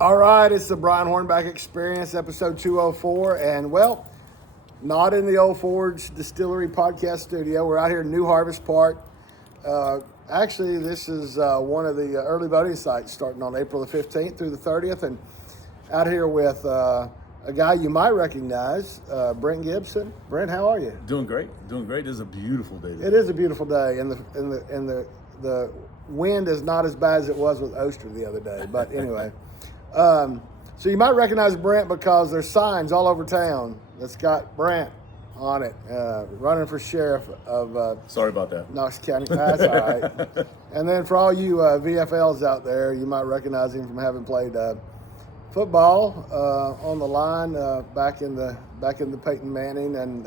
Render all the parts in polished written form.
All right, it's the Brian Hornback Experience, episode 204. And, well, not in the Old Forge Distillery podcast studio. We're out here in New Harvest Park. Actually, this is one of the early voting sites starting on April the 15th through the 30th. And out here with a guy you might recognize, Brent Gibson. Brent, how are you? Doing great. This is a beautiful day today. It is a beautiful day, and the wind is not as bad as it was with Oster the other day. But anyway. So you might recognize Brent because there's signs all over town that's got Brent on it, running for sheriff of Sorry about that. Knox County. That's all right. And then for all you VFLs out there, you might recognize him from having played football on the line back in the Peyton Manning and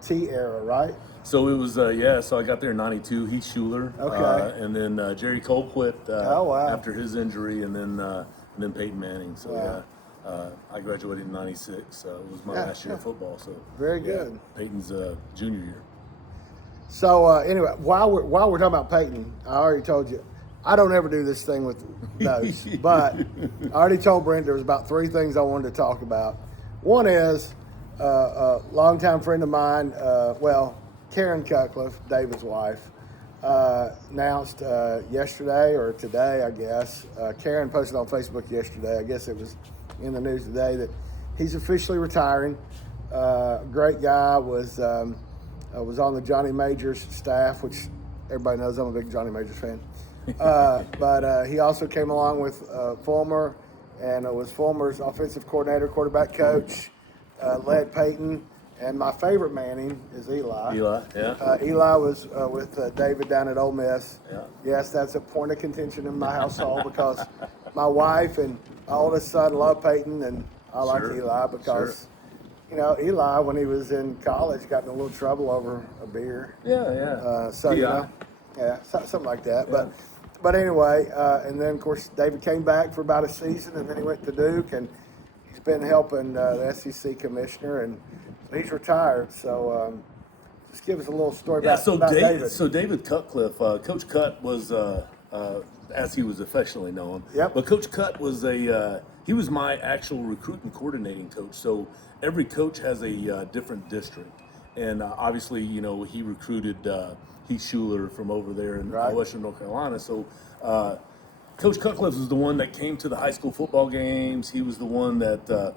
T era, right? So it was, so I got there in 92, Heath Schuler. Okay. And then Jerry Cole quit Oh, wow. after his injury, and then Peyton Manning. So, Wow. I graduated in 96. It was my last year of football. So Very good. Peyton's junior year. So anyway, while we're talking about Peyton, I already told you, I don't ever do this thing with notes, but I already told Brent there was about three things I wanted to talk about. One is a longtime friend of mine, Karen Cutcliffe, David's wife, announced yesterday or today, I guess. Karen posted on Facebook yesterday. I guess it was in the news today that he's officially retiring. Great guy, was on the Johnny Majors staff, which everybody knows I'm a big Johnny Majors fan. But he also came along with Fulmer, and was Fulmer's offensive coordinator, quarterback coach, led Peyton. And my favorite Manning is Eli. Eli was with David down at Ole Miss. Yeah. Yes, that's a point of contention in my household because my wife and my oldest son love Peyton, and I like Eli because, Eli, when he was in college, got in a little trouble over a beer. Something like that. Yeah. But anyway, and then, of course, David came back for about a season, and then he went to Duke, and he's been helping the SEC commissioner, and he's retired. So just give us a little story about David. So David Cutcliffe, Coach Cut was, as he was affectionately known. Yep. But Coach Cut was he was my actual recruiting coordinating coach. So every coach has a different district. And obviously, he recruited Heath Schuler from over there in Western North Carolina. So Coach Cutcliffe was the one that came to the high school football games. He was the one that,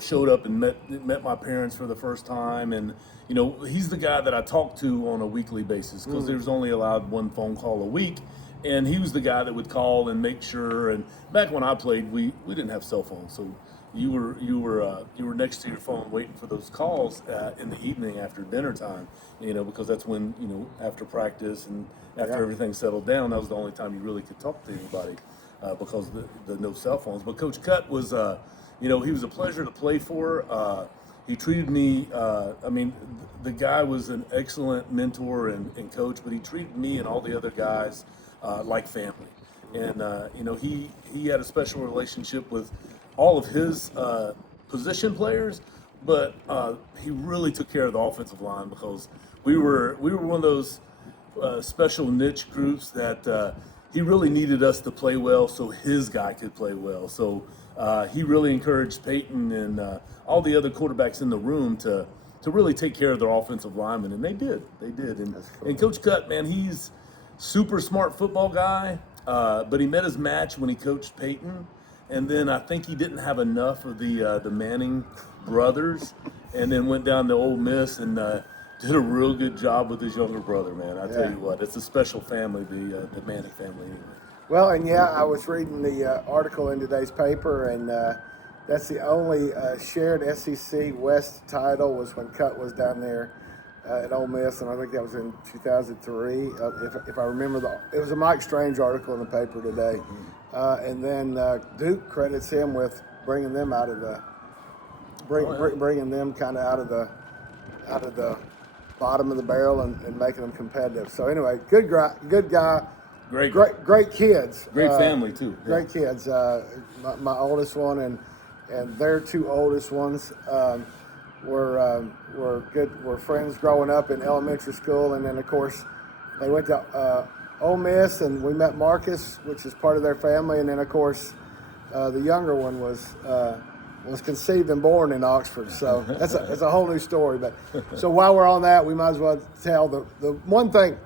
showed up and met my parents for the first time. And, he's the guy that I talked to on a weekly basis because there was only allowed one phone call a week. And he was the guy that would call and make sure. And back when I played, we didn't have cell phones. So you were next to your phone waiting for those calls in the evening after dinner time, because that's when, after practice and after everything settled down, that was the only time you really could talk to anybody because the no cell phones. But Coach Cut was, he was a pleasure to play for. He treated me, the guy was an excellent mentor and coach, but he treated me and all the other guys like family. And, he had a special relationship with all of his position players, but he really took care of the offensive line because we were one of those special niche groups that he really needed us to play well so his guy could play well. So he really encouraged Peyton and all the other quarterbacks in the room to really take care of their offensive linemen, and they did. And Coach Cut, man, he's super smart football guy, but he met his match when he coached Peyton. And then I think he didn't have enough of the Manning brothers, and then went down to Ole Miss and did a real good job with his younger brother, man. I tell you what, it's a special family, the Manning family anyway. Well, and I was reading the article in today's paper, and that's the only shared SEC West title was when Cut was down there at Ole Miss, and I think that was in 2003. If I remember, it was a Mike Strange article in the paper today. And then Duke credits him with bringing them out of the bringing them kind of out of the bottom of the barrel and making them competitive. So anyway, good guy, great kids, great family too. Great kids. My oldest one and their two oldest ones were friends growing up in elementary school, and then of course they went to Ole Miss, and we met Marcus, which is part of their family, and then of course The younger one was conceived and born in Oxford, so that's a whole new story. But so while we're on that, we might as well tell the one thing.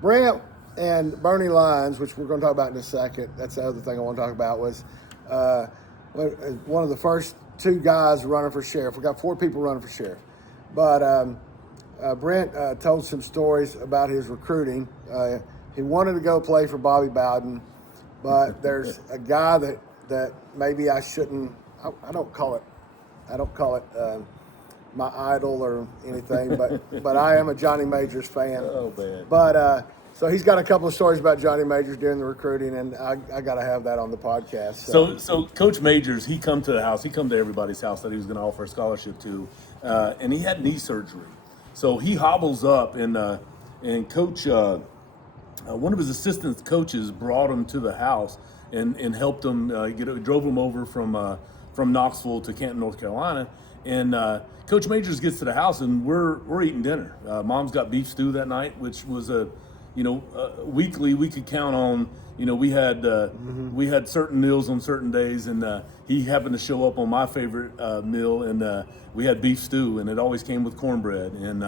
Brent and Bernie Lyons, which we're going to talk about in a second, that's the other thing I want to talk about, was one of the first two guys running for sheriff. We got 4 people running for sheriff. But Brent told some stories about his recruiting. He wanted to go play for Bobby Bowden, but there's a guy that maybe I shouldn't. I don't call it my idol or anything, but I am a Johnny Majors fan. Oh man! But so he's got a couple of stories about Johnny Majors during the recruiting, and I got to have that on the podcast. So Coach Majors, he come to the house. He come to everybody's house that he was going to offer a scholarship to, and he had knee surgery. So he hobbles up, and Coach, one of his assistant coaches brought him to the house and helped him drove him over from Knoxville to Canton, North Carolina. And Coach Majors gets to the house, and we're eating dinner. Mom's got beef stew that night, which was weekly we could count on. We had certain meals on certain days, and he happened to show up on my favorite meal, and we had beef stew, and it always came with cornbread. And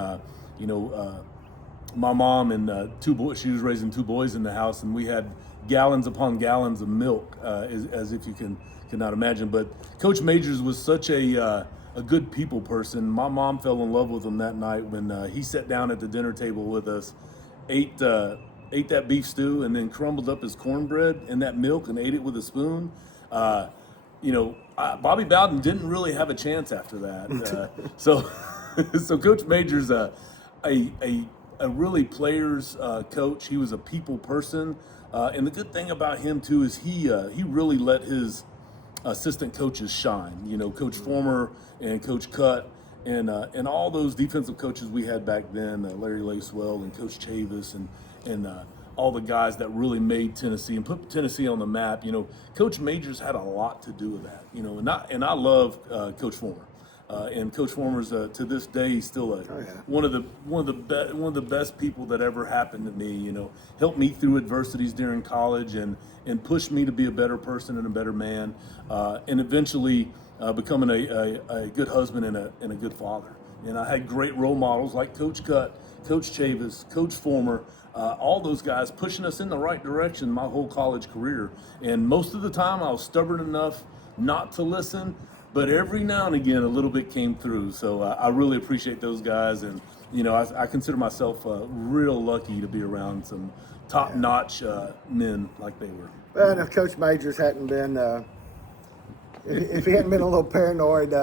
my mom and 2 boys, she was raising 2 boys in the house, and we had gallons upon gallons of milk, as if you cannot imagine. But Coach Majors was such a good people person. My mom fell in love with him that night when he sat down at the dinner table with us, ate that beef stew, and then crumbled up his cornbread in that milk and ate it with a spoon. Bobby Bowden didn't really have a chance after that. So Coach Majors, a really players coach. He was a people person, and the good thing about him too is he really let his assistant coaches shine. Coach Former and Coach Cutt and all those defensive coaches we had back then, Larry Lacewell and Coach Chavis and all the guys that really made Tennessee and put Tennessee on the map. Coach Majors had a lot to do with that. And I love Coach Former. And Coach Former's to this day still one of the best people that ever happened to me. Helped me through adversities during college and pushed me to be a better person and a better man, and eventually becoming a good husband and a good father. And I had great role models like Coach Cutt, Coach Chavis, Coach Former, all those guys pushing us in the right direction my whole college career. And most of the time I was stubborn enough not to listen, but every now and again a little bit came through. So I really appreciate those guys, and I consider myself real lucky to be around some top-notch men like they were. Well, and if Coach Majors hadn't been, if he hadn't been a little paranoid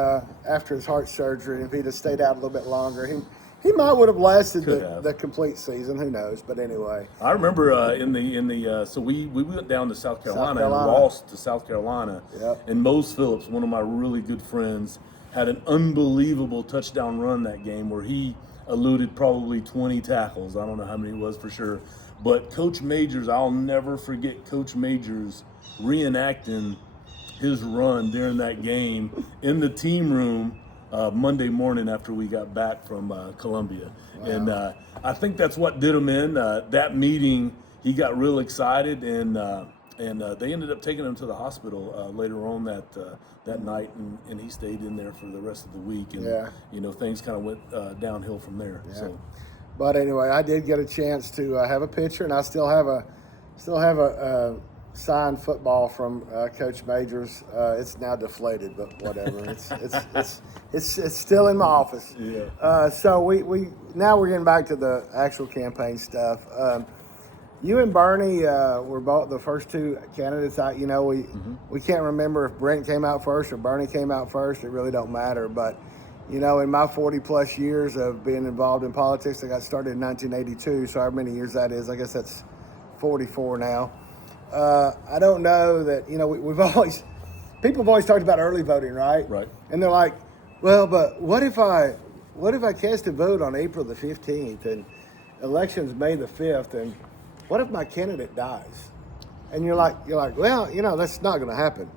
after his heart surgery, if he'd have stayed out a little bit longer, he might would have lasted the complete season. Who knows? But anyway, I remember so we went down to South Carolina and lost to South Carolina. Yep. And Mose Phillips, one of my really good friends, had an unbelievable touchdown run that game where he eluded probably 20 tackles. I don't know how many it was for sure. But Coach Majors, I'll never forget Coach Majors reenacting his run during that game in the team room Monday morning after we got back from Columbia. Wow. And I think that's what did him in. That meeting, he got real excited, and they ended up taking him to the hospital later on that night, and he stayed in there for the rest of the week. And things kind of went downhill from there. Yeah. So, but anyway, I did get a chance to have a picture, and I still have a signed football from Coach Majors. It's now deflated, but whatever. It's still in my office. Yeah. So we now we're getting back to the actual campaign stuff. You and Bernie were both the first 2 candidates out. We can't remember if Brent came out first or Bernie came out first. It really don't matter. But in my 40 plus years of being involved in politics, I got started in 1982. So however many years that is, I guess that's 44 now. I don't know that, people have always talked about early voting, right? Right. And they're like, well, but what if I cast a vote on April the 15th and election's May the 5th, and what if my candidate dies? And you're like, well, that's not going to happen.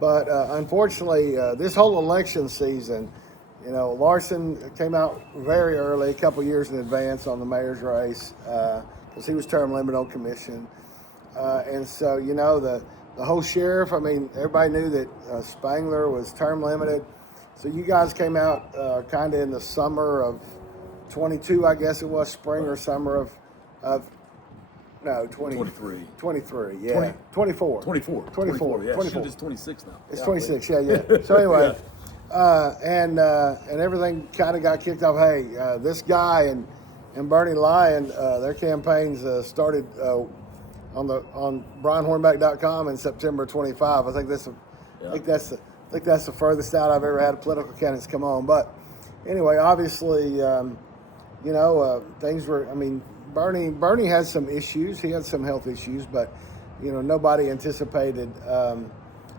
But unfortunately, this whole election season, Larson came out very early, a couple years in advance on the mayor's race, because he was term limited on commission. And so, the whole sheriff. I mean, everybody knew that Spangler was term limited. So you guys came out kind of in the summer of 22, I guess it was, spring or summer of no, 23. 23, yeah. 20, 24. 24. 24. Yeah, 24. shit, it's 26 now. It's Yeah, 26, yeah. So anyway, and everything kind of got kicked off. Hey, this guy and Bernie Lyon, their campaigns started on BrianHornback.com in September 25. I think that's the furthest out I've ever had a political candidates come on. But anyway, obviously, things were. I mean, Bernie had some issues. He had some health issues, but nobody anticipated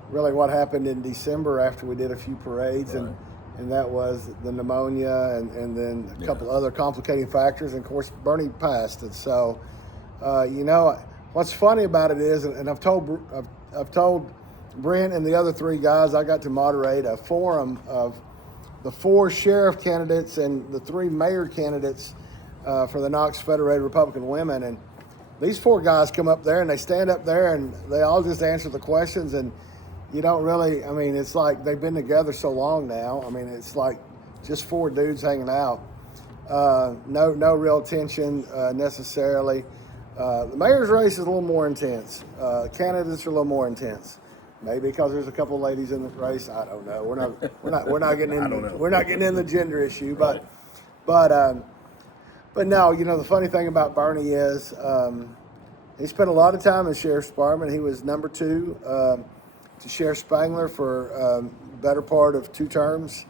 really what happened in December after we did a few parades, Right. and that was the pneumonia and then a couple other complicating factors. And of course, Bernie passed. And so, what's funny about it is, and I've told Brent and the other three guys, I got to moderate a forum of the 4 sheriff candidates and the 3 mayor candidates for the Knox Federated Republican Women. And these 4 guys come up there and they stand up there and they all just answer the questions. And you don't really, I mean, it's like they've been together so long now. I mean, it's like just 4 dudes hanging out. No real tension necessarily. The mayor's race is a little more intense. Candidates are a little more intense. Maybe because there's a couple of ladies in the race. I don't know. We're not getting in. We're not getting in the gender issue. But no. The funny thing about Bernie is he spent a lot of time in the sheriff's department. He was number 2 to Sheriff Spangler for better part of 2 terms.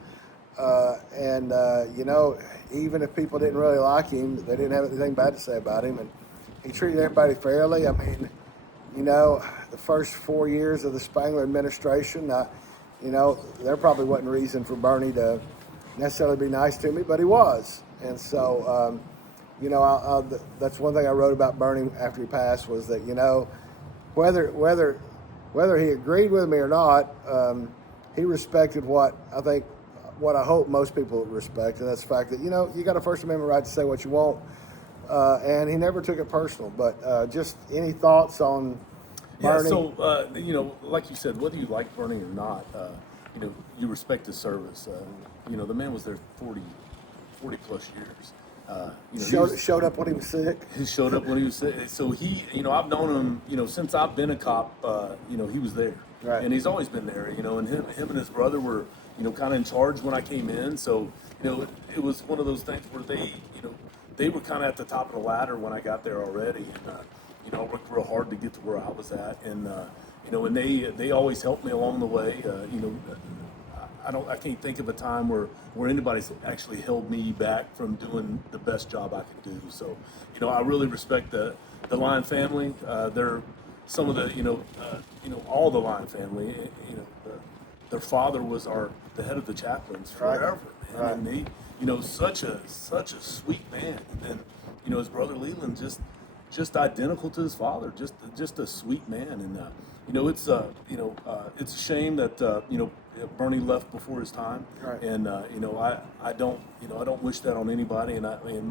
Even if people didn't really like him, they didn't have anything bad to say about him, and he treated everybody fairly. I mean, the first 4 years of the Spangler administration, there probably wasn't reason for Bernie to necessarily be nice to me, but he was. And so, that's one thing I wrote about Bernie after he passed was that, whether he agreed with me or not, he respected what I hope most people respect, and that's the fact that, you got a First Amendment right to say what you want. And he never took it personal. But just any thoughts on Bernie? Yeah, so, like you said, whether you like Bernie or not, you respect his service. The man was there 40 plus years. Showed up when he was sick. He showed up when he was sick. So I've known him, since I've been a cop, he was there. Right. And he's always been there, and him and his brother were, kind of in charge when I came in. So, it was one of those things where they were kind of at the top of the ladder when I got there already, and I worked real hard to get to where I was at, and and they always helped me along the way. I can't think of a time where anybody's actually held me back from doing the best job I could do. So, I really respect the Lyon family. They're some of the all the Lyon family. Their father was the head of the chaplains forever, man. Right. And they, such a sweet man. And then, his brother Leland just identical to his father, just a sweet man. And it's a shame that Bernie left before his time. Right. And I don't wish that on anybody. And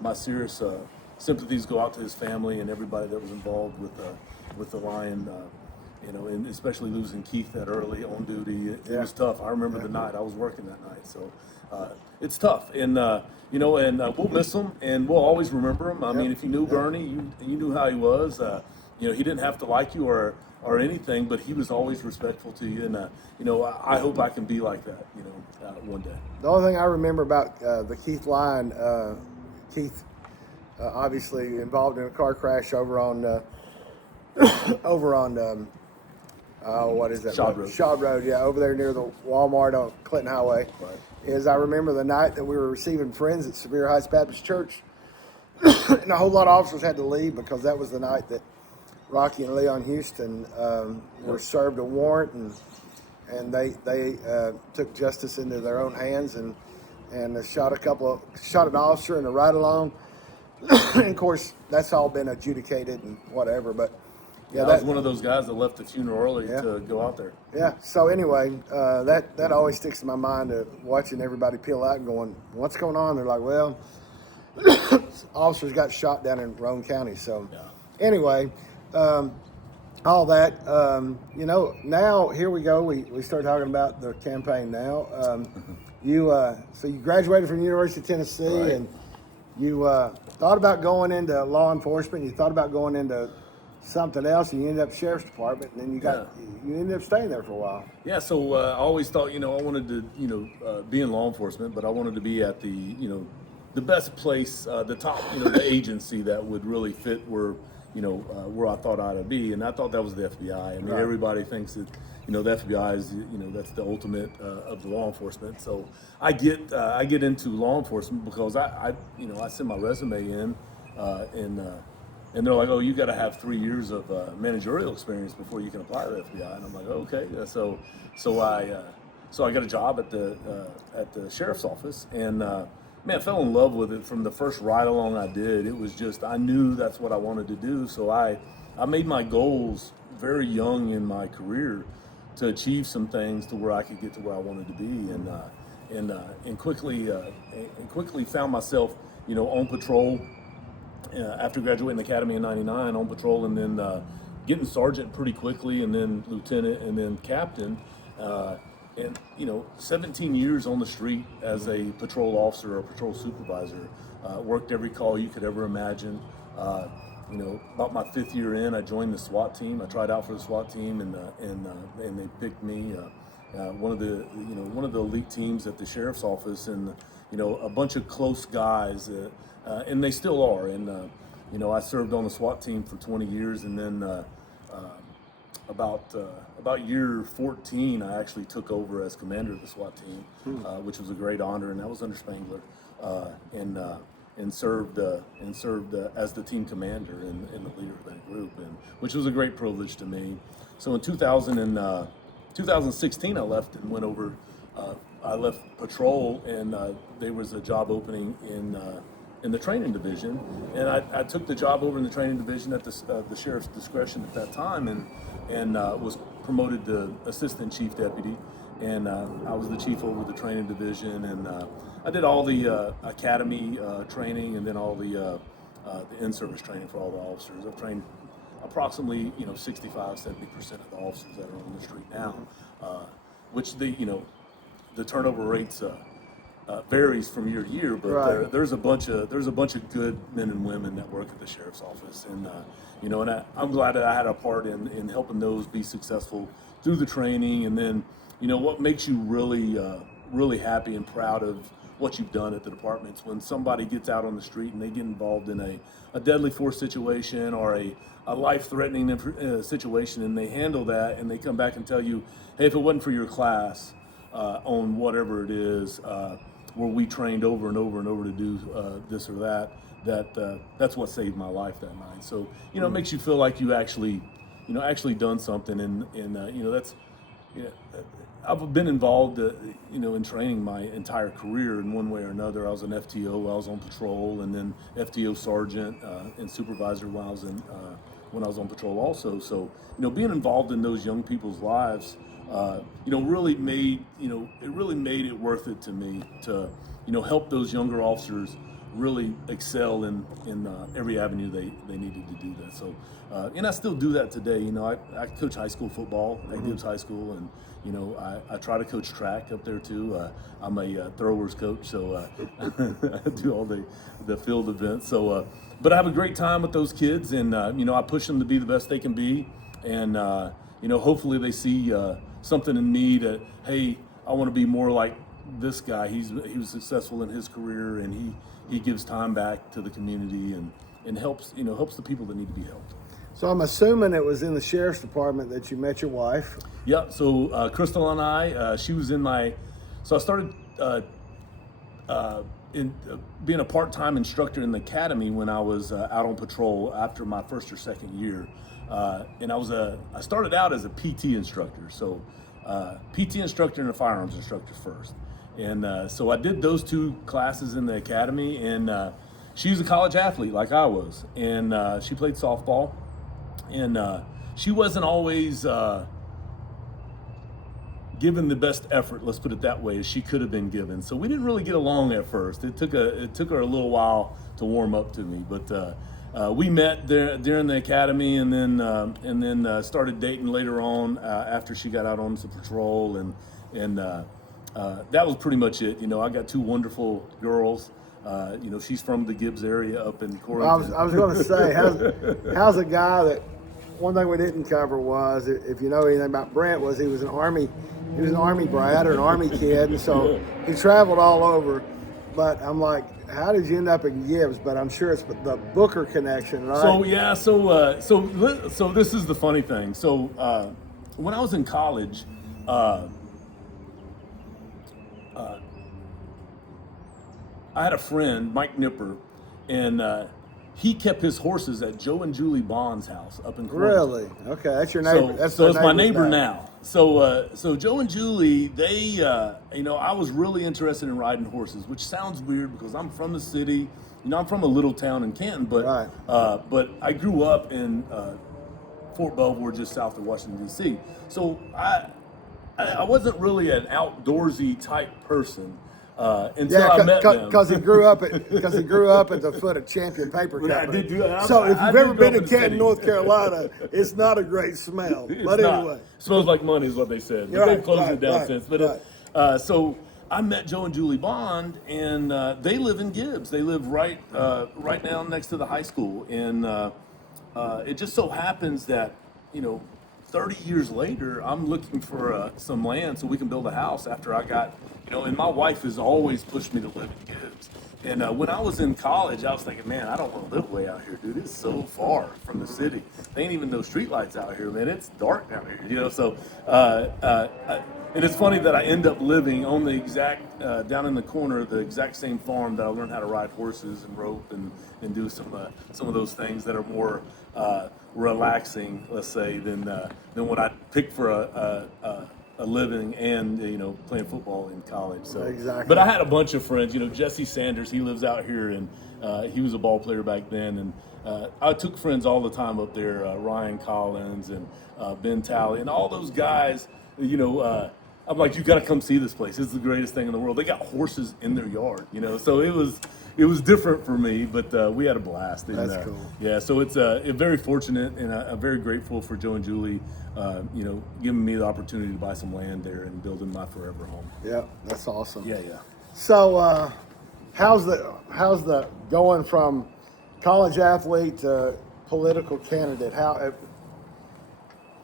my serious sympathies go out to his family and everybody that was involved with the Lyon. And especially losing Keith that early on duty, it was tough. I remember the night I was working that night, so it's tough. And we'll miss him, and we'll always remember him. I mean, if you knew Bernie, you knew how he was. He didn't have to like you or anything, but he was always respectful to you. And I hope I can be like that, one day. The only thing I remember about the Keith Lyon, Keith obviously involved in a car crash over on what is that? Shaw Road. Shaw Road, yeah, over there near the Walmart on Clinton Highway. Right. Is I remember the night that we were receiving friends at Severe Heights Baptist Church, and a whole lot of officers had to leave because that was the night that Rocky and Leon Houston were served a warrant, and they took justice into their own hands and shot an officer and a ride along. And of course, that's all been adjudicated and whatever, but. Yeah, I was one of those guys that left the funeral early to go out there. Yeah. So anyway, that always sticks in my mind, watching everybody peel out and going, "What's going on?" They're like, "Well, officers got shot down in Roane County." So anyway, all that. Now here we go. We start talking about the campaign now. So you graduated from the University of Tennessee, Right. and you thought about going into law enforcement. You thought about going into something else, and you ended up sheriff's department, and then you ended up staying there for a while. Yeah, so I always thought, I wanted to, be in law enforcement, but I wanted to be at the best place, the top, the agency that would really fit where I thought I ought to be, and I thought that was the FBI. I mean, Right. Everybody thinks that, the FBI is, that's the ultimate of the law enforcement. So I get into law enforcement because I send my resume in, and they're like, oh, you got to have 3 years of managerial experience before you can apply to the FBI. And I'm like, okay. So I got a job at the sheriff's office, and man, I fell in love with it from the first ride along I did. It was just, I knew that's what I wanted to do. So I made my goals very young in my career to achieve some things to where I could get to where I wanted to be, and quickly found myself, on patrol. After graduating the academy in '99, on patrol, and then getting sergeant pretty quickly, and then lieutenant, and then captain. And 17 years on the street as a patrol officer or patrol supervisor. Worked every call you could ever imagine. About my 5th year in, I joined the SWAT team. I tried out for the SWAT team, and they picked me. One of the elite teams at the sheriff's office, and a bunch of close guys, and they still are. And I served on the SWAT team for 20 years, and then about year 14, I actually took over as commander of the SWAT team, which was a great honor, and that was under Spangler, and served as the team commander and the leader of that group, and which was a great privilege to me. So in 2016, I left and went over. I left patrol, and there was a job opening in the training division, and I took the job over in the training division at the sheriff's discretion at that time, and was promoted to assistant chief deputy, and I was the chief over the training division, and I did all the academy training, and then all the in-service training for all the officers. I've trained approximately 65-70% of the officers that are on the street now, which the turnover rates varies from year to year, but Right. there's a bunch of good men and women that work at the sheriff's office, and I'm glad that I had a part in helping those be successful through the training. And then what makes you really happy and proud of what you've done at the departments when somebody gets out on the street and they get involved in a deadly force situation or a life-threatening situation, and they handle that, and they come back and tell you, hey, if it wasn't for your class on whatever it is, where we trained over and over and over to do this or that's what saved my life that night. So it makes you feel like you actually done something, and that's I've been involved in training my entire career in one way or another. I was an FTO, I was on patrol, and then FTO sergeant and supervisor when I was on patrol also. So being involved in those young people's lives really made it worth it to me to help those younger officers really excel in every avenue they needed to do that. So and I still do that today. I coach high school football at Gibbs High School, and I try to coach track up there too. I'm a throwers coach, so I do all the field events. So but I have a great time with those kids, and I push them to be the best they can be, and hopefully they see something in me that, hey, I want to be more like this guy. He was successful in his career, and he gives time back to the community and helps the people that need to be helped. So I'm assuming it was in the sheriff's department that you met your wife. Yeah. So Crystal and I, she was in my. So I started in being a part-time instructor in the academy when I was out on patrol after my first or second year. And I started out as a PT instructor, so PT instructor and a firearms instructor first. And so I did those 2 classes in the academy, and she was a college athlete like I was, and she played softball, and she wasn't always given the best effort, let's put it that way, as she could have been given. So we didn't really get along at first. It took her a little while to warm up to me, but we met there during the academy, and then started dating later on after she got out on the patrol, and that was pretty much it. I got two wonderful girls. She's from the Gibbs area up in Corrington. I was going to say, how's a guy that, one thing we didn't cover was, if you know anything about Brent, was he was an Army brat or an Army kid, and so he traveled all over. But I'm like, how did you end up in Gibbs? But I'm sure it's the Booker connection, right? So yeah, so this is the funny thing. So when I was in college, I had a friend, Mike Nipper, and he kept his horses at Joe and Julie Bond's house up in Corrington. Really? Okay, that's your neighbor. So it's my neighbor now. So Joe and Julie, they, I was really interested in riding horses, which sounds weird because I'm from the city. I'm from a little town in Canton, but right. But I grew up in Fort Belvoir, just south of Washington D.C. So I wasn't really an outdoorsy type person. Until I met them. Because he grew up at the foot of Champion Paper Company. So if you've ever been to Canton, North Carolina, it's not a great smell. But anyway, smells like money is what they said. But they've closed it down since. But so I met Joe and Julie Bond, and they live in Gibbs. They live right down next to the high school, and it just so happens that 30 years later, I'm looking for some land so we can build a house after I got, and my wife has always pushed me to live in Gibbs. And when I was in college, I was thinking, man, I don't want to live way out here, dude. It's so far from the city. They ain't even no streetlights out here, man. It's dark down here, So, and it's funny that I end up living on the exact, down in the corner, the exact same farm that I learned how to ride horses and rope and do some of those things that are more relaxing, let's say, than what I picked for a living and playing football in college. So exactly. But I had a bunch of friends. Jesse Sanders, he lives out here, and he was a ball player back then. And I took friends all the time up there, Ryan Collins and Ben Talley, and all those guys. I'm like, you got to come see this place. It's the greatest thing in the world. They got horses in their yard, So it was different for me, but we had a blast. And, that's cool. Yeah, so it's very fortunate, and I'm very grateful for Joe and Julie, giving me the opportunity to buy some land there and building my forever home. Yeah, that's awesome. Yeah. So, how's the going from college athlete to political candidate?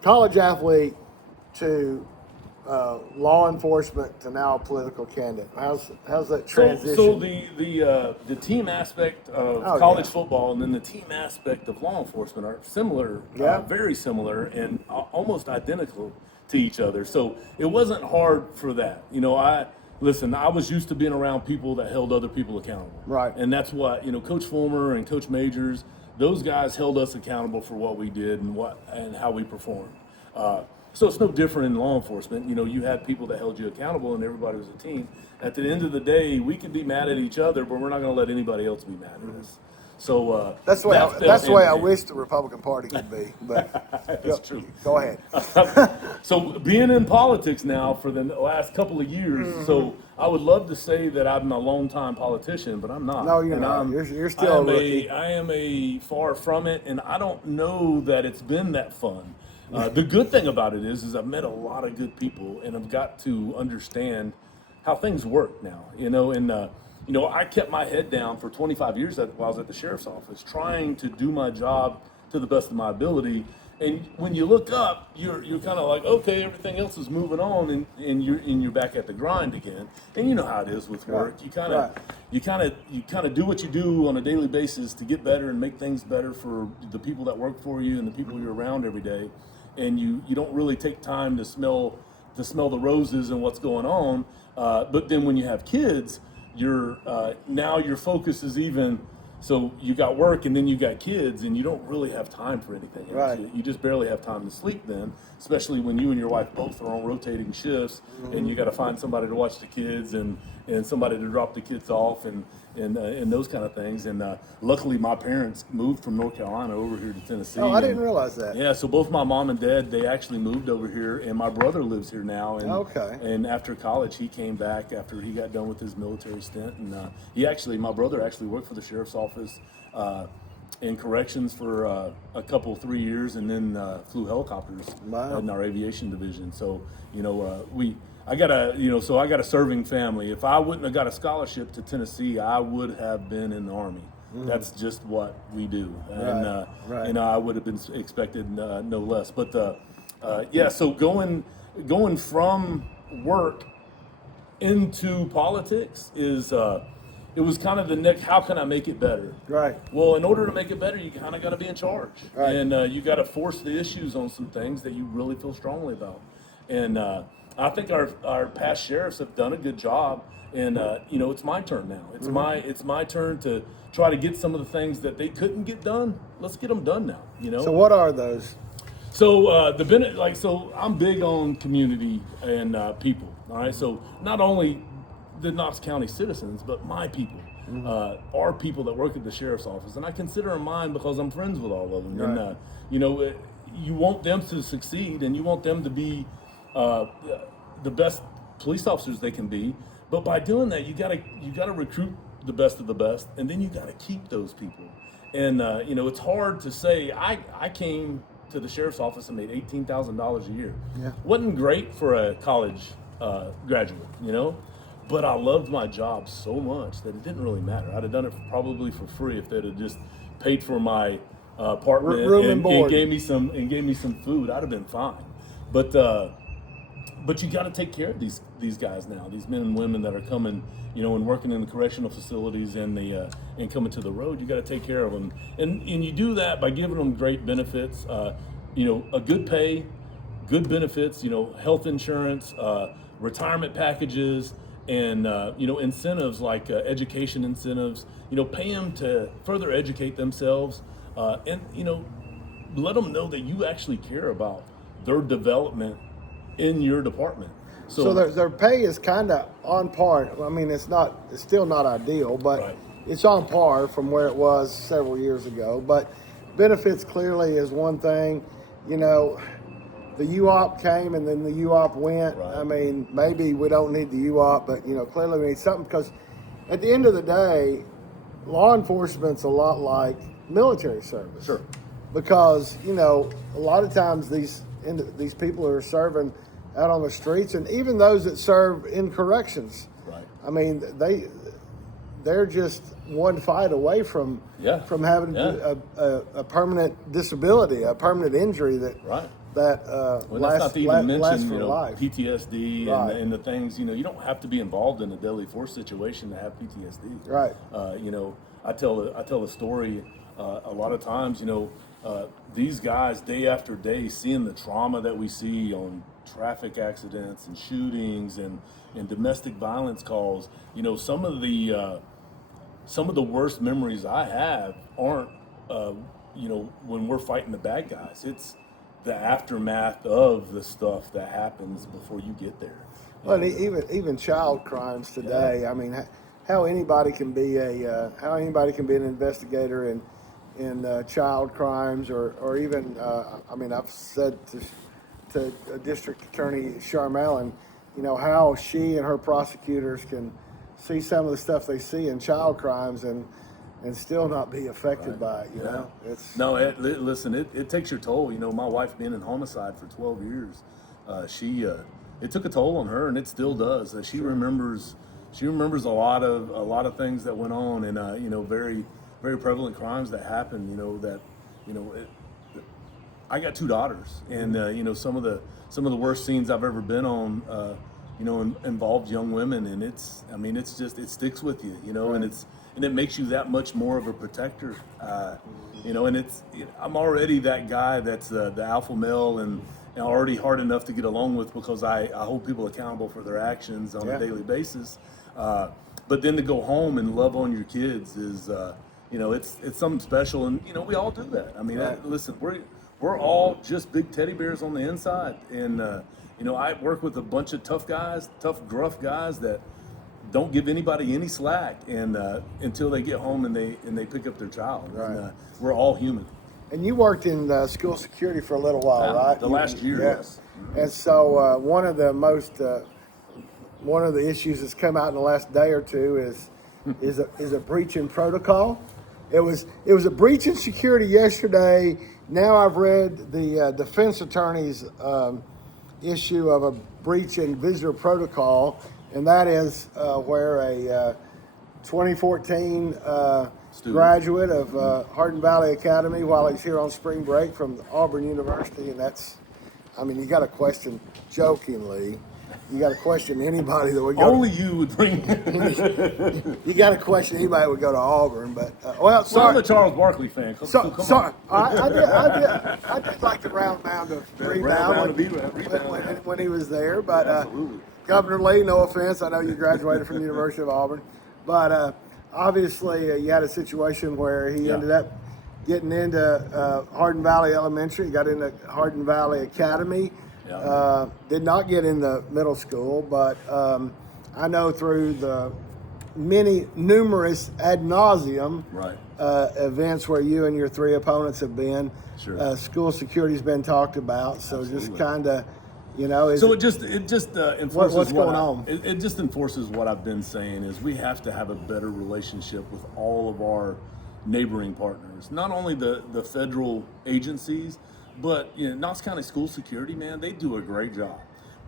College athlete to law enforcement to now a political candidate. How's that transition? So the team aspect of college football and then the team aspect of law enforcement are similar, very similar, and almost identical to each other. So it wasn't hard for that. I was used to being around people that held other people accountable. Right. And that's what, Coach Fulmer and Coach Majors, those guys held us accountable for what we did and how we performed. So it's no different in law enforcement. You had people that held you accountable and everybody was a team. At the end of the day, we can be mad at each other, but we're not going to let anybody else be mad at us. So that's the way I wish the Republican Party could be. But that's true. Go ahead. So being in politics now for the last couple of years, so I would love to say that I'm a long-time politician, but I'm not. No, you're not. You're still a rookie. I am a far from it, and I don't know that it's been that fun. The good thing about it is I've met a lot of good people, and I've got to understand how things work now. I kept my head down for 25 years while I was at the sheriff's office, trying to do my job to the best of my ability. And when you look up, you're kind of like, okay, everything else is moving on, and you're back at the grind again. And you know how it is with work. You kind of do what you do on a daily basis to get better and make things better for the people that work for you and the people you're around every day. And you don't really take time to smell the roses and what's going on. But then when you have kids, now your focus is even. So you got work and then you got kids, and you don't really have time for anything else. Right. You just barely have time to sleep then, especially when you and your wife both are on rotating shifts, and you got to find somebody to watch the kids and somebody to drop the kids off and those kind of things. And luckily, my parents moved from North Carolina over here to Tennessee. Oh, I didn't realize that. Yeah, so both my mom and dad, they actually moved over here, and my brother lives here now. And, okay. And after college, he came back after he got done with his military stint, and my brother actually worked for the sheriff's office in corrections for a couple 3 years, and then flew helicopters Wow. in our aviation division. So I got a serving family. If I wouldn't have got a scholarship to Tennessee, I would have been in the Army. That's just what we do, and Right. I would have been expected no less. But so going from work into politics is it was kind of the next. How can I make it better? Right. Well, in order to make it better, you kind of got to be in charge, Right. and you got to force the issues on some things that you really feel strongly about. And I think our past sheriffs have done a good job. And it's my turn now. It's my turn to try to get some of the things that they couldn't get done. Let's get them done now. So what are those? So I'm big on community and people. All right. So not only the Knox County citizens, but my people, are people that work at the sheriff's office, and I consider them mine because I'm friends with all of them. Right. And you want them to succeed, and you want them to be the best police officers they can be. But by doing that, you gotta recruit the best of the best, and then you gotta keep those people. And it's hard to say. I came to the sheriff's office and made $18,000 a year. Yeah. Wasn't great for a college graduate, but I loved my job so much that it didn't really matter. I'd have done it probably for free if they'd have just paid for my apartment Room and and board. gave me some food. I'd have been fine. But you got to take care of these guys now, these men and women that are coming, and working in the correctional facilities and and coming to the road. You got to take care of them, and you do that by giving them great benefits, a good pay, good benefits, health insurance, retirement packages, and incentives like education incentives. Pay them to further educate themselves, and let them know that you actually care about their development in your department. So their pay is kind of on par. I mean, it's still not ideal, but Right. it's on par from where it was several years ago. But benefits clearly is one thing. The UOP came and then the UOP went. Right. I mean, maybe we don't need the UOP, but clearly we need something, because at the end of the day, law enforcement's a lot like military service. Sure. Because a lot of times these people are serving out on the streets, and even those that serve in corrections. Right. I mean, they're just one fight away from having a permanent disability, a permanent injury that Right. that Well, that's not to even lasts mention for life. PTSD Right. and the things. You don't have to be involved in a deadly force situation to have PTSD. Right. I tell a story a lot of times. These guys, day after day, seeing the trauma that we see on traffic accidents and shootings and domestic violence calls. Some of the worst memories I have aren't when we're fighting the bad guys. It's the aftermath of the stuff that happens before you get there. Well, even child crimes today. I mean, how anybody can be an investigator in child crimes, or even I've said to District Attorney Sharmellen, how she and her prosecutors can see some of the stuff they see in child crimes and still not be affected by it. It's Listen, it takes your toll. My wife being in homicide for 12 years, it took a toll on her, and it still does. She remembers a lot of things that went on, and very, very prevalent crimes that happened. I got 2 daughters, and some of the worst scenes I've ever been on, involved young women, and it sticks with you, Right. and it makes you that much more of a protector, and I'm already that guy that's the alpha male and already hard enough to get along with, because I hold people accountable for their actions on a daily basis, but then to go home and love on your kids is it's something special, and we all do that. I mean, Right. listen, we're all just big teddy bears on the inside, and I work with a bunch of tough, gruff guys that don't give anybody any slack, and until they get home and they pick up their child. Right. And we're all human. And you worked in school security for a little while, right? The last year, yes. And so one of the issues that's come out in the last day or two is a breach in protocol. It was a breach in security yesterday. Now I've read the defense attorney's issue of a breach in visitor protocol, and that is where a 2014 graduate of Hardin Valley Academy, while he's here on spring break from Auburn University, and that's, I mean, you got to question jokingly. You got to question anybody that would go. Only you would bring. You got to question anybody that would go to Auburn, but well, sorry. I'm a Charles Barkley fan. So, sorry, I did like the round mound of rebound when he was there, but Governor Lee, no offense, I know you graduated from the University of Auburn, but obviously you had a situation where he ended up getting into Hardin Valley Elementary, got into Hardin Valley Academy. Did not get in the middle school, but I know through the numerous ad nauseum events where you and your three opponents have been, school security's been talked about. So just kind of, you know. So it just enforces what's going on. It just enforces what I've been saying is we have to have a better relationship with all of our neighboring partners, not only the federal agencies. But you know, Knox County School Security, man, they do a great job.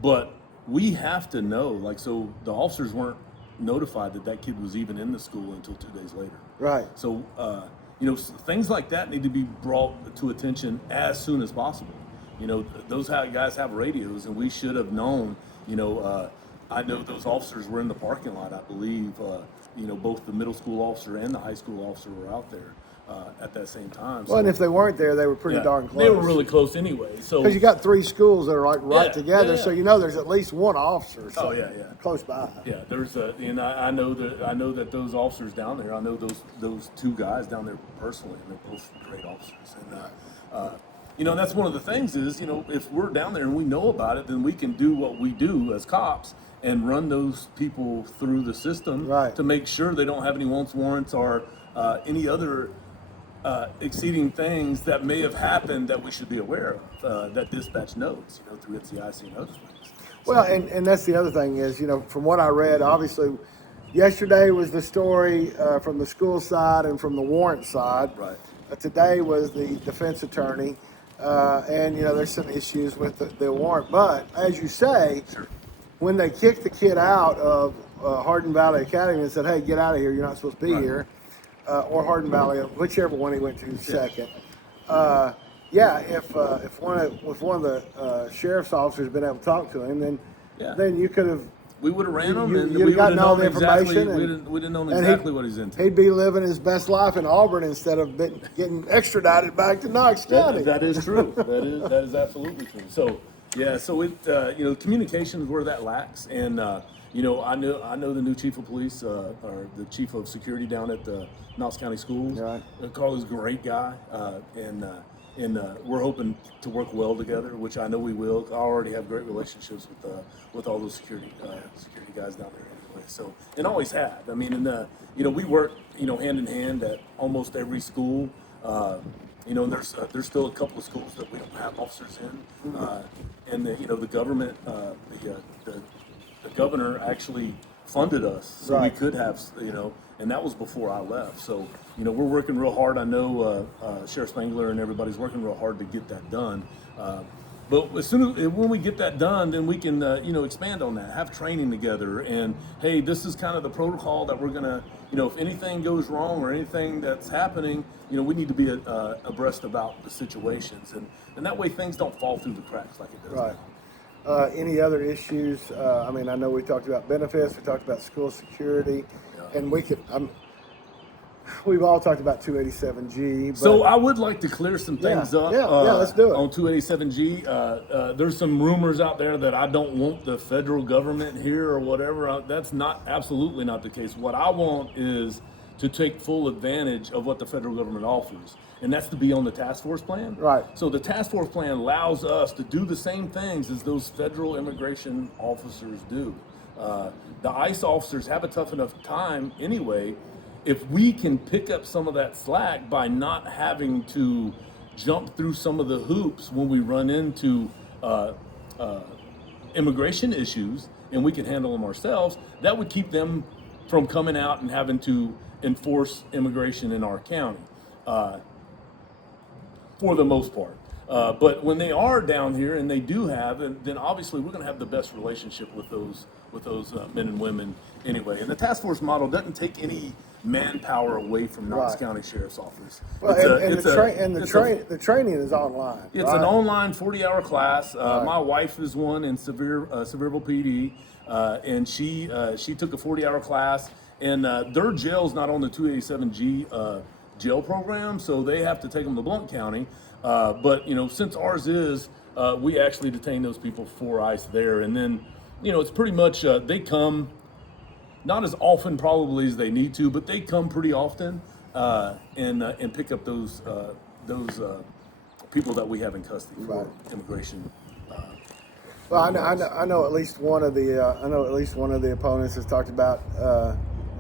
But we have to know, like, so the officers weren't notified that kid was even in the school until 2 days later. Right. So, you know, things like that need to be brought to attention as soon as possible. You know, those guys have radios, and we should have known. You know, I know those officers were in the parking lot. I believe, you know, both the middle school officer and the high school officer were out there. At that same time. Well, and if they weren't there, they were pretty darn close. They were really close anyway. So because you got three schools that are like right together, so you know there's at least one officer. So close by. Yeah, there's and I know that those officers down there. I know those two guys down there personally, and they're both great officers. And you know, that's one of the things is, you know, if we're down there and we know about it, then we can do what we do as cops and run those people through the system to make sure they don't have any wants, warrants, or any other exceeding things that may have happened that we should be aware of, that dispatch knows, you know, through its IC and other things. Well, and that's the other thing is, you know, from what I read, obviously, yesterday was the story from the school side and from the warrant side. Right. Today was the defense attorney, and, you know, there's some issues with the warrant. But, as you say, when they kicked the kid out of Hardin Valley Academy and said, hey, get out of here, you're not supposed to be here, or Hardin Valley, whichever one he went to second. If one of the sheriff's officers had been able to talk to him, then you could have. We would have ran him, and you'd have gotten all the information. We didn't know exactly what he's into. He'd be living his best life in Auburn instead of getting extradited back to Knox County. That is true. that is absolutely true. So it you know, communication is where that lacks, and you know, I know the new chief of police, or the chief of security down at the Knox County Schools. Right. Carl is a great guy, and we're hoping to work well together, which I know we will. I already have great relationships with all those security guys down there anyway. So, and always have. I mean, and you know, we work, you know, hand in hand at almost every school. You know, there's still a couple of schools that we don't have officers in, and you know, the government, the governor actually funded us so we could have, you know, and that was before I left. So, you know, we're working real hard. I know Sheriff Spangler and everybody's working real hard to get that done. But as soon as when we get that done, then we can, you know, expand on that, have training together, and hey, this is kind of the protocol that we're gonna, you know, if anything goes wrong or anything that's happening, you know, we need to be abreast about the situations, and that way things don't fall through the cracks like it does now. Any other issues? I mean, I know we talked about benefits, we talked about school security, and we've all talked about 287G. But so I would like to clear some things up. Let's do it. On 287G, there's some rumors out there that I don't want the federal government here or whatever. That's absolutely not the case. What I want is to take full advantage of what the federal government offers, and that's to be on the task force plan. Right. So the task force plan allows us to do the same things as those federal immigration officers do. The ICE officers have a tough enough time anyway. If we can pick up some of that slack by not having to jump through some of the hoops when we run into immigration issues, and we can handle them ourselves, that would keep them from coming out and having to enforce immigration in our county, for the most part. But when they are down here and they do have, and then obviously we're going to have the best relationship with those men and women anyway. And the task force model doesn't take any manpower away from Knox Right. County Sheriff's Office. Well, the training is online. It's right? an online 40-hour class. Right. My wife is one in Sevierville PD, and she took a 40-hour class. And their jail's not on the 287G jail program, so they have to take them to Blount County. But since ours is, we actually detain those people for ICE there, and then it's pretty much they come. Not as often probably as they need to, but they come pretty often and pick up those people that we have in custody for immigration. Well, I know at least one of the opponents has talked about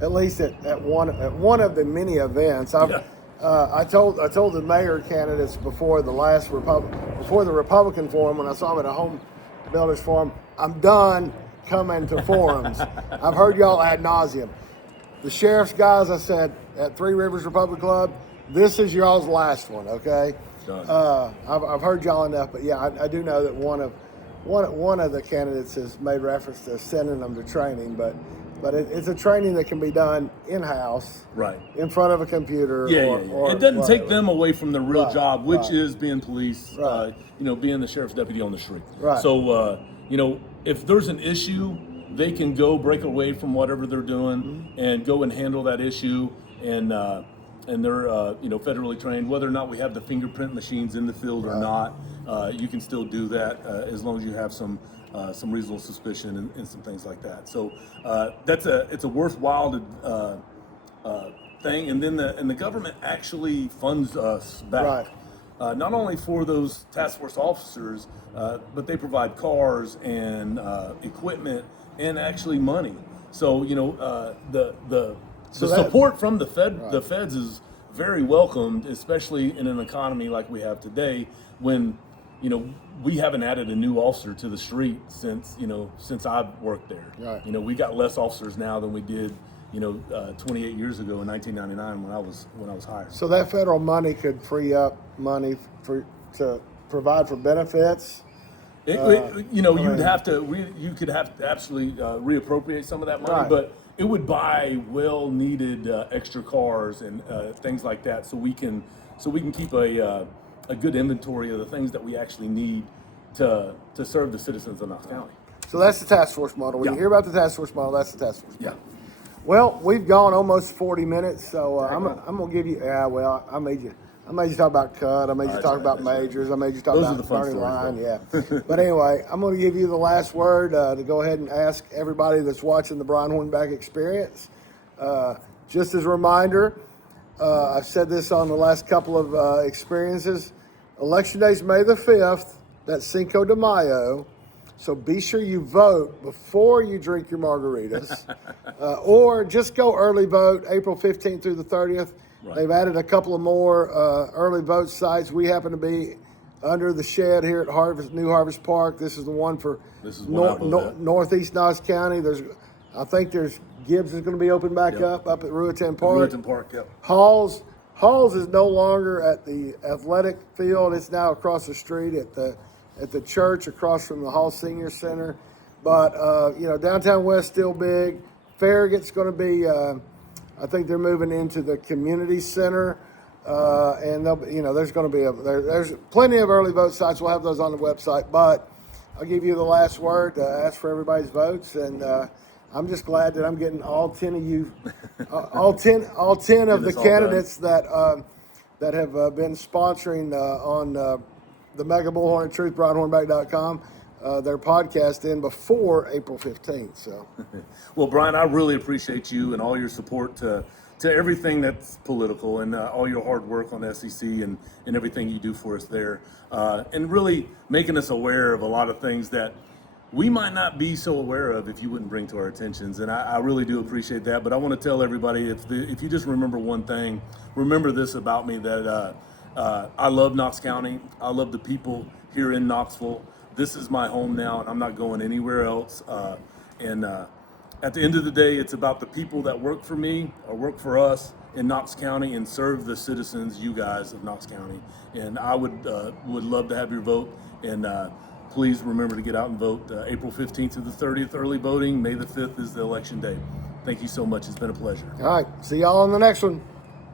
at least at one of the many events. I told the mayor candidates before the Republican forum, when I saw them at a home builders forum, I'm done coming to forums. I've heard y'all ad nauseum. The sheriff's guys, I said at Three Rivers Republic Club, this is y'all's last one, okay? I've heard y'all enough, but yeah, I do know that one of the candidates has made reference to sending them to training, but it's a training that can be done in-house, right, in front of a computer. Or it doesn't take them away from the real job, which is being police, being the sheriff's deputy on the street. Right. So, if there's an issue, they can go break away from whatever they're doing and go and handle that issue. And they're federally trained. Whether or not we have the fingerprint machines in the field or not, you can still do that as long as you have some reasonable suspicion and some things like that. So it's a worthwhile thing. And then the government actually funds us back. Right. Not only for those task force officers, but they provide cars and equipment and actually money. So the support from the feds is very welcomed, especially in an economy like we have today, when we haven't added a new officer to the street since I've worked there. Right. We got less officers now than we did 28 years ago in 1999 when I was hired. So that federal money could free up money to provide for benefits. You could have to absolutely reappropriate some of that money, Right. but it would buy well-needed extra cars and things like that, so we can keep a good inventory of the things that we actually need to serve the citizens of Knox County. So that's the task force model. When you hear about the task force model, that's the task force model. Yeah. Well, we've gone almost 40 minutes, so I'm gonna give you. I made you talk about cut. I made you talk about majors. I made you talk Those are about the fun starting line. stories, Yeah. But anyway, I'm going to give you the last word to go ahead and ask everybody that's watching the Brian Hornback Experience. Just as a reminder, I've said this on the last couple of experiences. Election Day is May the 5th. That's Cinco de Mayo. So be sure you vote before you drink your margaritas, or just go early vote April 15th through the 30th. Right. They've added a couple of more early vote sites. We happen to be under the shed here at New Harvest Park. This is the one for Northeast Knox County. I think Gibbs is going to be open back up at Ruatan Park. Ruatan Park, yep. Halls is no longer at the athletic field. It's now across the street at the church across from the Hall Senior Center. But downtown West still big. Farragut's going to be. I think they're moving into the community center, and there's going to be there's plenty of early vote sites. We'll have those on the website, but I'll give you the last word to ask for everybody's votes, and I'm just glad that I'm getting all 10 of you, all 10 of the candidates that have been sponsoring on the Mega Bullhorn and Truth, BrianHornback.com. Their podcast in before April 15th. So, well, Brian, I really appreciate you and all your support to everything that's political and all your hard work on the SEC and everything you do for us there, and really making us aware of a lot of things that we might not be so aware of if you wouldn't bring to our attentions. And I really do appreciate that. But I want to tell everybody, if you just remember one thing, remember this about me, that I love Knox County. I love the people here in Knoxville. This is my home now, and I'm not going anywhere else. at the end of the day, it's about the people that work for me or work for us in Knox County and serve the citizens, you guys of Knox County. And I would love to have your vote. And please remember to get out and vote. April 15th to the 30th, early voting. May the 5th is the election day. Thank you so much. It's been a pleasure. All right. See y'all on the next one.